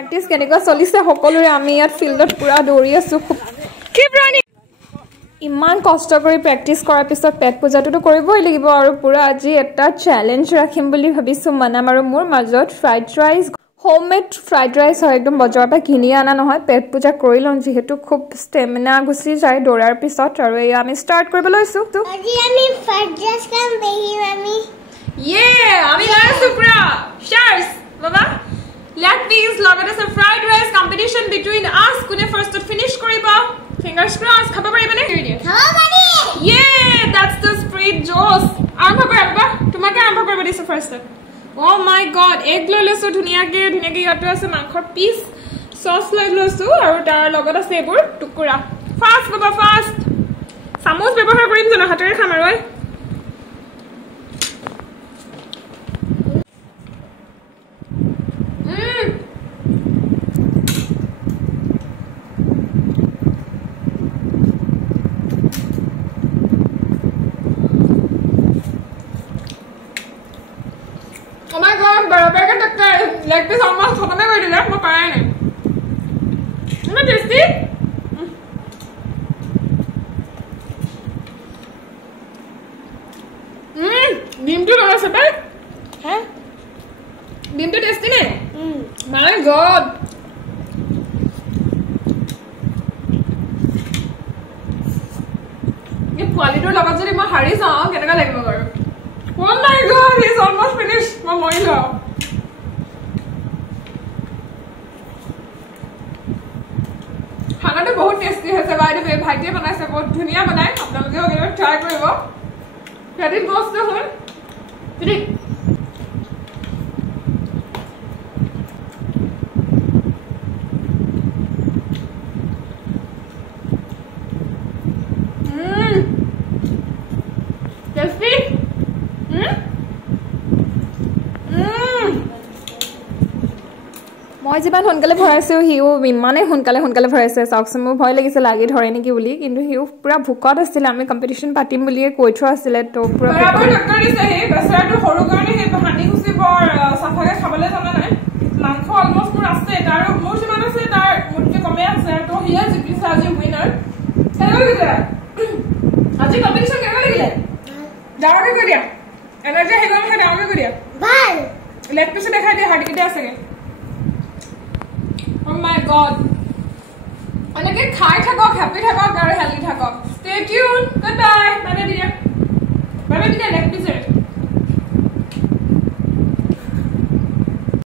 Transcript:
Practice কেনেকুৱা চলিছে সকলোৰে আমি ইয়াত ফিল্ডত পুৰা দৌৰি আছো ইমান কষ্ট কৰি প্ৰেক্টিছ কৰাৰ পিছত পেট পূজাটো কৰিবই লাগিব আৰু পুৰা আজি এটা চ্যালেঞ্জ ৰাখিম বুলি ভাবিছো মানাম আৰু মোৰ মাজত fried rice homemade fried rice হয় একদম বজাৰৰ পৰা কিনি আনা নহয় পেট পূজা কৰি লওঁ যিহেতু খুব ষ্টেমিনা গুচি যায় দৌৰাৰ পিছত আৰু এই আমি ষ্টাৰ্ট কৰিব লৈছো আজি আমি ফ্ৰাইড ৰাইচ খাম বেহিম আমি আমি লাইছো পুৰা চাৰ্জ বাবা লেট প্লিজ লগতে আছে fried rice competition between us কোনে ফাৰ্স্ট ফিনিশ কৰিবা fingers crossed খাব পাৰিবানে খাব পাৰি that's the spirit জোস আৰম্ভ কৰিবা তোমাকে আৰম্ভ কৰিব দিছো first Oh my god egg লৈ লৈছো ধুনিয়াকে ইয়াতে আছে মাংসৰ পিস সস লৈ লৈছো আৰু তাৰ লগত আছে এবোৰ টুকুৰা ফাস্ট বাবা ফাস্ট চামুচ ব্যৱহাৰ কৰিম জানো হাতেৰে খাম আৰু Oh my god, barabar ka takka leg piece almost khatam kar dile mo parai nahi na tasty dim tu lagase pe ha dim tu tasty nahi my god ye quality to lagat jodi ma hari sa kenaka lagibo garu Oh my god, he's almost finished. Mamoila. खाना तो बहुत tasty है by the way भाईटिए बनाइছে बहुत ধুনিয়া বনায় আপোনালোকে ওগে try কৰিব credit বস্তু হল ঠিক টেস্টি মই যিমান সোনকালে ভৰাইছো হিও ইমানে সোনকালে ভৰাইছে চাওকচোন মোৰ ভয় লাগিছে লাগি ধৰে নেকি বুলি কিন্তু হিও পুৰা ভুকত আছিল আমি কম্পিটিশন পাতিম বুলি কৈ থোৱা আছিল তো পুৰা বৰাবৰ ডক্টৰ দিছে হে বেচাৰাটো সৰু কাৰণে হে হানি গুছি বৰ সাফাকে খাবলৈ জানা নাই মাংস অলমোস্ট পুৰা আছে তাৰ মোৰ যিমান আছে তাৰ মুটকে কমে আছে তো হিয়া জিকিছে আজি উইনাৰ কেনেকৈ লাগিলে আজি কম্পিটিশন কেনেকৈ লাগিলে ডাঙৰকৈ কৰি দিয়া এনাৰ্জি হেগম হে ডাঙৰকৈ কৰি দিয়া ভাল লেগ পিছ দেখাই দিয়া হাৰ্ড কিটা আছে Oh my god. Anake khai thakok happy thakok aru healthy thakok. Stay tuned. Goodbye. Bye bye dear. Bye bye dear. Leg piece.